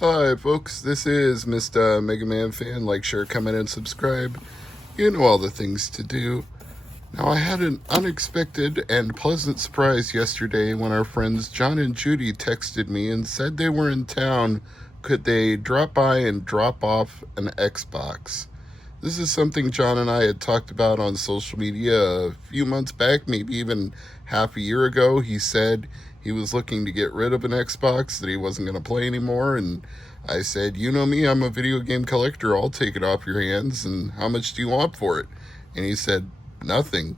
Hi, folks. This is Mr. MegaManFan. Like, share, comment, and subscribe. You know all the things to do. Now, I had an unexpected and pleasant surprise yesterday when our friends John and Judy texted me and said they were in town. Could they drop by and drop off an Xbox? This is something John and I had talked about on social media a few months back, maybe even half a year ago. He said he was looking to get rid of an Xbox that he wasn't going to play anymore. And I said, you know me, I'm a video game collector. I'll take it off your hands. And how much do you want for it? And he said, nothing.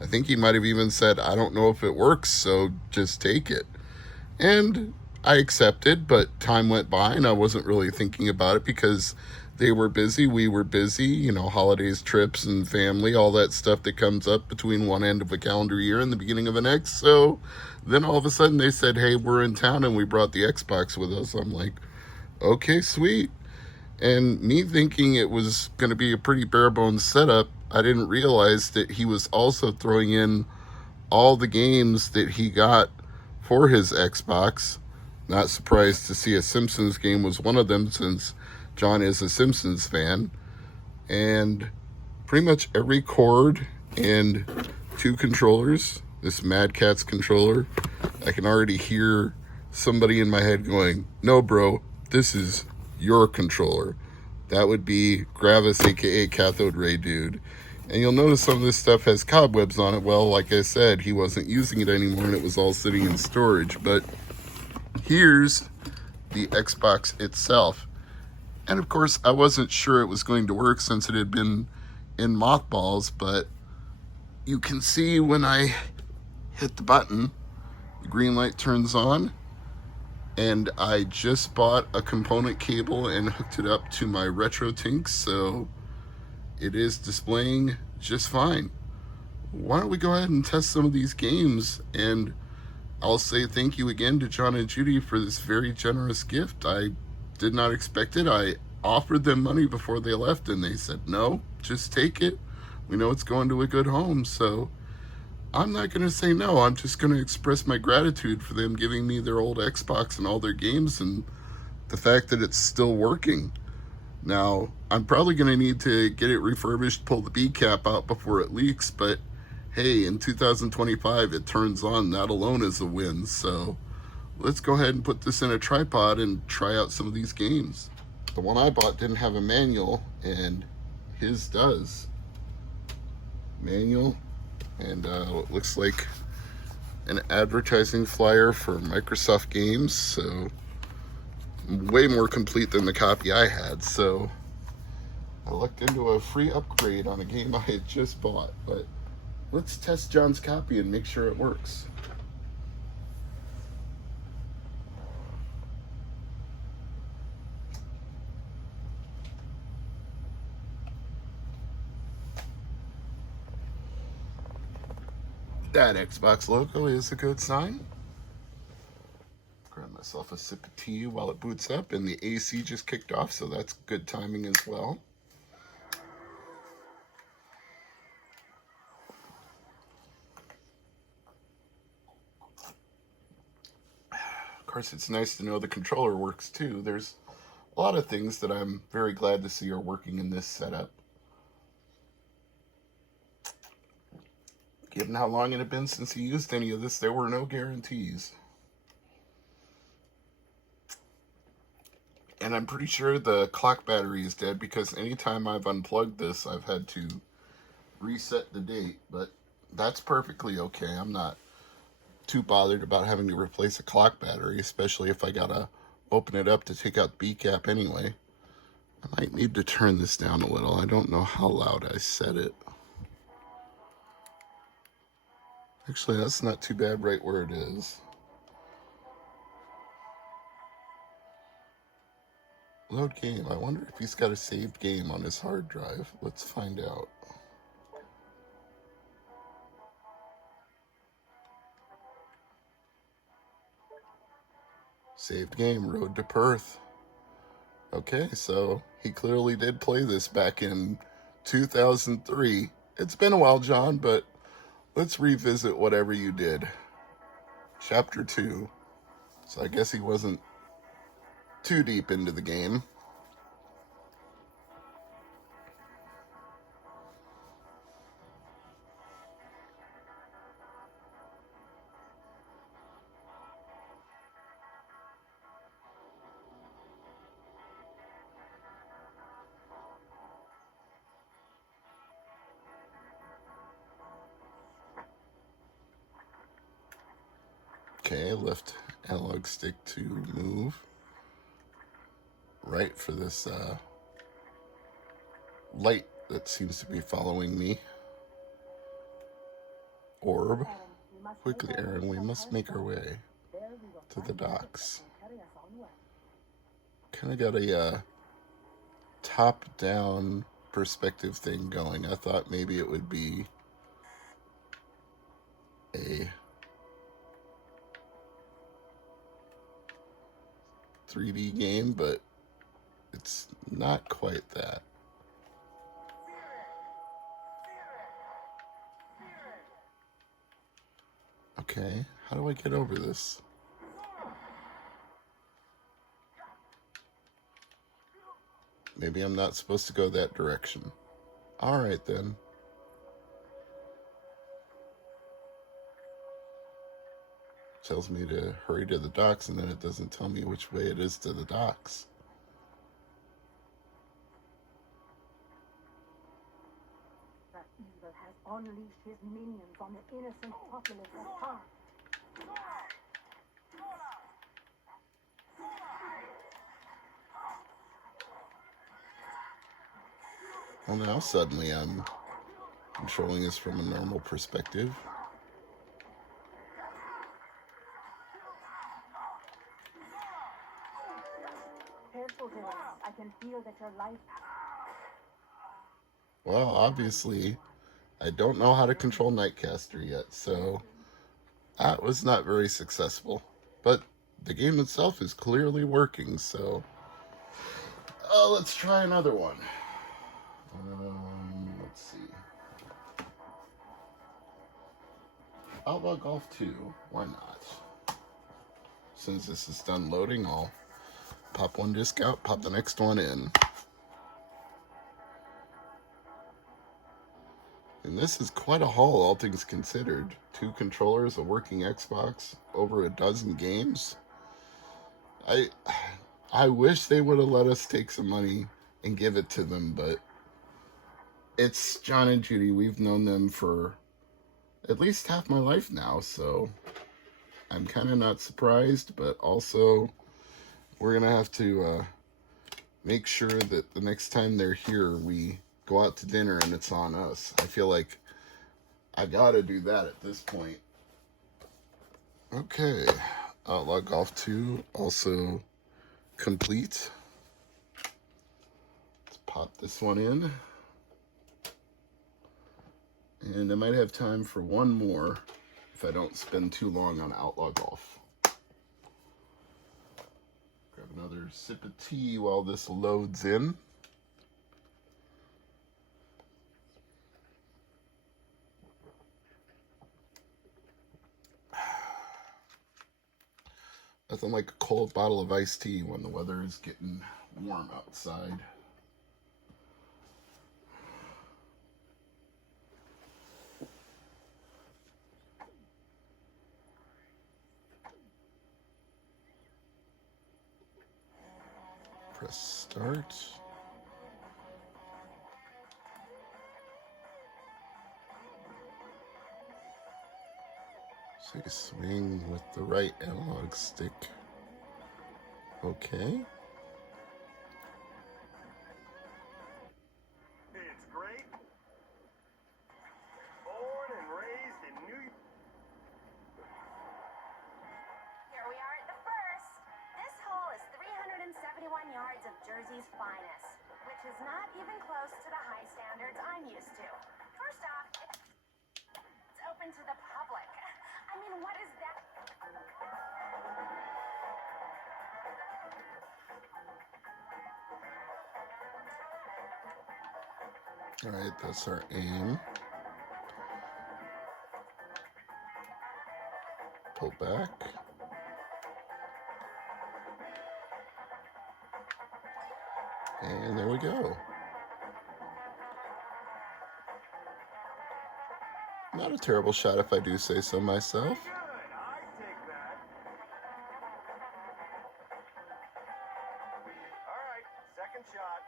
I think he might have even said, I don't know if it works, so just take it. And I accepted, but time went by and I wasn't really thinking about it because they were busy, we were busy, holidays, trips, and family, all that stuff that comes up between one end of a calendar year and the beginning of the next. So then all of a sudden they said, hey, we're in town and we brought the Xbox with us. I'm like, okay, sweet. And me thinking it was going to be a pretty bare bones setup, I didn't realize that he was also throwing in all the games that he got for his Xbox. Not surprised to see a Simpsons game was one of them, since John is a Simpsons fan. And pretty much every cord and two controllers. This Mad Catz controller. I can already hear somebody in my head going, no, bro, this is your controller. That would be Gravis, aka Cathode Ray Dude. And you'll notice some of this stuff has cobwebs on it. Well, like I said, he wasn't using it anymore and it was all sitting in storage. But here's the Xbox itself. And of course, I wasn't sure it was going to work since it had been in mothballs, but you can see when I hit the button, the green light turns on, and I just bought a component cable and hooked it up to my RetroTink, so it is displaying just fine. Why don't we go ahead and test some of these games, and I'll say thank you again to John and Judy for this very generous gift. I did not expect it. I offered them money before they left and they said, no, just take it. We know it's going to a good home, so I'm not going to say no. I'm just going to express my gratitude for them giving me their old Xbox and all their games and the fact that it's still working. Now, I'm probably going to need to get it refurbished, pull the B cap out before it leaks, but hey, in 2025 it turns on. That alone is a win. So let's go ahead and put this in a tripod and try out some of these games. The one I bought didn't have a manual, and his does. Manual, and it looks like an advertising flyer for Microsoft games, so way more complete than the copy I had. So I looked into a free upgrade on a game I had just bought, but let's test John's copy and make sure it works. That Xbox logo is a good sign. Grab myself a sip of tea while it boots up, and the AC just kicked off, so that's good timing as well. Of course, it's nice to know the controller works too. There's a lot of things that I'm very glad to see are working in this setup. Given how long it had been since he used any of this, there were no guarantees. And I'm pretty sure the clock battery is dead because anytime I've unplugged this, I've had to reset the date. But that's perfectly okay. I'm not too bothered about having to replace a clock battery, especially if I gotta open it up to take out the B cap anyway. I might need to turn this down a little. I don't know how loud I set it. Actually, that's not too bad right where it is. Load game. I wonder if he's got a saved game on his hard drive. Let's find out. Saved game, Road to Perth. Okay, so he clearly did play this back in 2003. It's been a while, John, but let's revisit whatever you did. Chapter 2. So I guess he wasn't too deep into the game. Okay, left analog stick to move. Right for this light that seems to be following me. Orb. Quickly, Aaron, we must make our way to the docks. Kind of got a top-down perspective thing going. I thought maybe it would be a 3D game, but it's not quite that. Okay, how do I get over this? Maybe I'm not supposed to go that direction. All right, then. Tells me to hurry to the docks, and then it doesn't tell me which way it is to the docks. That evil has unleashed his minions on the innocent populace of Park. Well, now suddenly I'm controlling this from a normal perspective. Careful, Dylan. I can feel that your life... Well, obviously, I don't know how to control Nightcaster yet, so that was not very successful. But the game itself is clearly working, so let's try another one. Let's see. Outlaw Golf 2, why not? As soon as this is done loading, I'll pop one disc out, pop the next one in. And this is quite a haul, all things considered. 2 controllers, a working Xbox, over a dozen games. I wish they would have let us take some money and give it to them, but it's John and Judy. We've known them for at least half my life now, so I'm kind of not surprised, but also we're going to have to make sure that the next time they're here, we go out to dinner and it's on us. I feel like I got to do that at this point. Okay, Outlaw Golf 2 also complete. Let's pop this one in. And I might have time for one more if I don't spend too long on Outlaw Golf. Grab another sip of tea while this loads in. Nothing like a cold bottle of iced tea when the weather is getting warm outside. Press start. Say swing with the right analog stick. Okay. It's great. Born and raised in New York. Here we are at the first. This hole is 371 yards of Jersey's finest, which is not even close to the high standards I'm used to. First off, it's open to the public. I mean, what is that? All right, that's our aim. Pull back. And there we go. Not a terrible shot if I do say so myself. Good. I take that. All right. Second shot.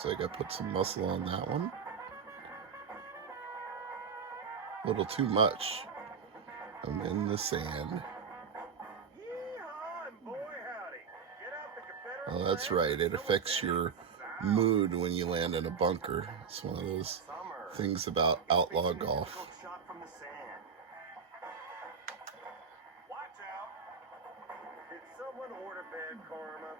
So I got to put some muscle on that one. A little too much. I'm in the sand. Yeehaw and boy howdy. Get out the Confederate Well, that's flag right. and It show affects us your any mood when you land in a bunker. It's one of those Summer. things about It's outlaw facing a golf. difficult shot from the sand. Watch out. Did someone order bad karma?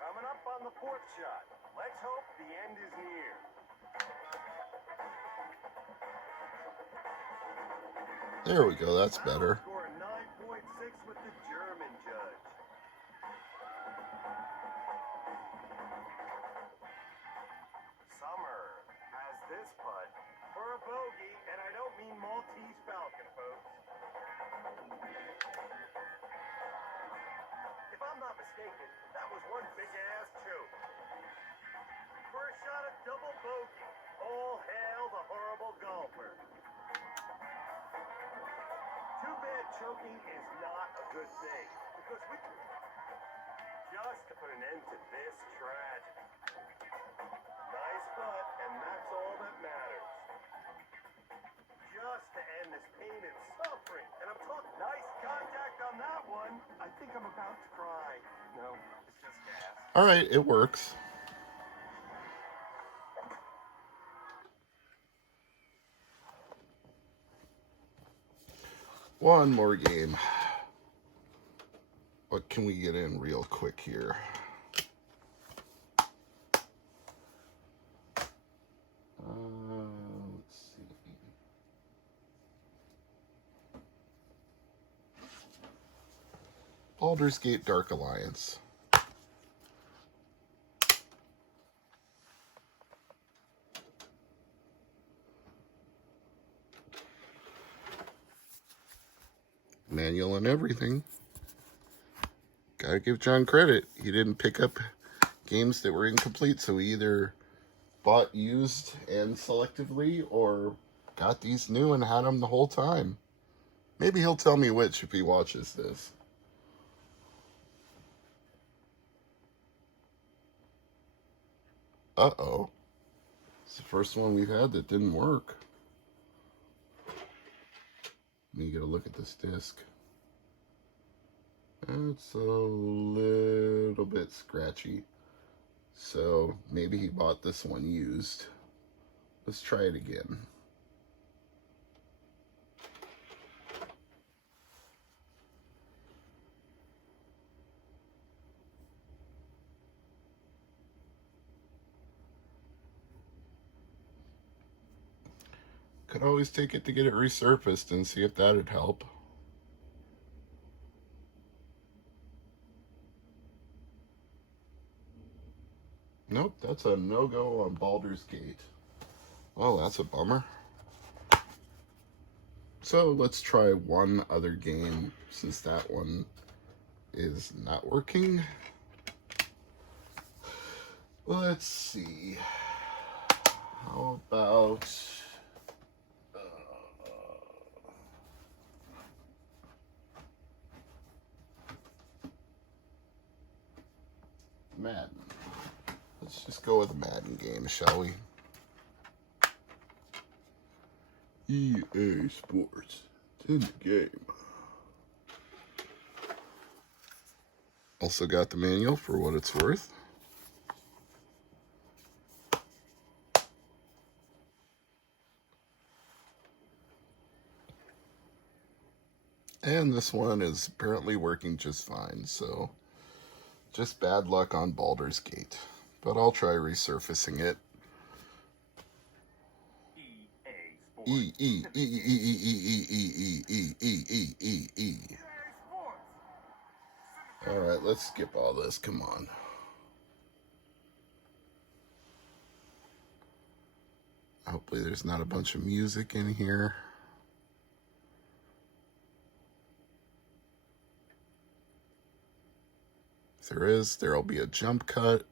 Coming up on the fourth shot. Let's hope the end is near. There we go. That's better. Score a 9.6 with the German judge. Summer has this putt for a bogey, and I don't mean Maltese Falcon, folks. If I'm not mistaken, that was one big-ass choke. For a shot at double bogey, all hail the horrible golfer. Too bad choking is not a good thing, because we can just to put an end to this tragedy. Nice putt, and that's all that matters. Just to end this pain and suffering. And I'm talking nice contact on that one. I think I'm about to cry. No, it's just gas. All right, it works. One more game. What can we get in real quick here? Let's see. Baldur's Gate Dark Alliance. Manual and everything. Gotta give John credit. He didn't pick up games that were incomplete, so he either bought used and selectively or got these new and had them the whole time. Maybe he'll tell me which if he watches this. Uh-oh. It's the first one we've had that didn't work. Let me get a look at this disc. It's a little bit scratchy. So maybe he bought this one used. Let's try it again. Could always take it to get it resurfaced and see if that'd help. Nope, that's a no-go on Baldur's Gate. Well, that's a bummer. So let's try one other game since that one is not working. Let's see. How about... Madden. Let's just go with a Madden game, shall we? EA Sports. It's in the game. Also got the manual for what it's worth. And this one is apparently working just fine, so just bad luck on Baldur's Gate. But I'll try resurfacing it. E E E E E E E E E E E E. All right, let's skip all this. Come on. Hopefully there's not a bunch of music in here. there is, there'll be a jump cut.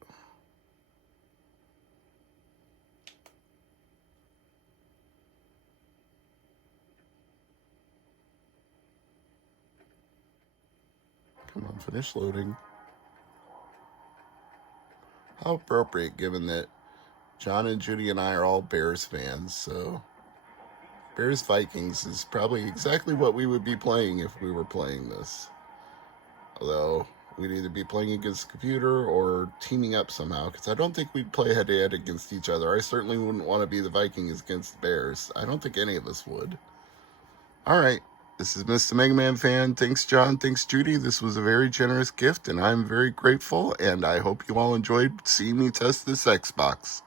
Come on, finish loading. How appropriate, given that John and Judy and I are all Bears fans, so Bears Vikings is probably exactly what we would be playing if we were playing this. Although we'd either be playing against the computer or teaming up somehow, because I don't think we'd play head-to-head against each other. I certainly wouldn't want to be the Vikings against the Bears. I don't think any of us would. All right, this is Mr. Mega Man Fan. Thanks, John. Thanks, Judy. This was a very generous gift, and I'm very grateful, and I hope you all enjoyed seeing me test this Xbox.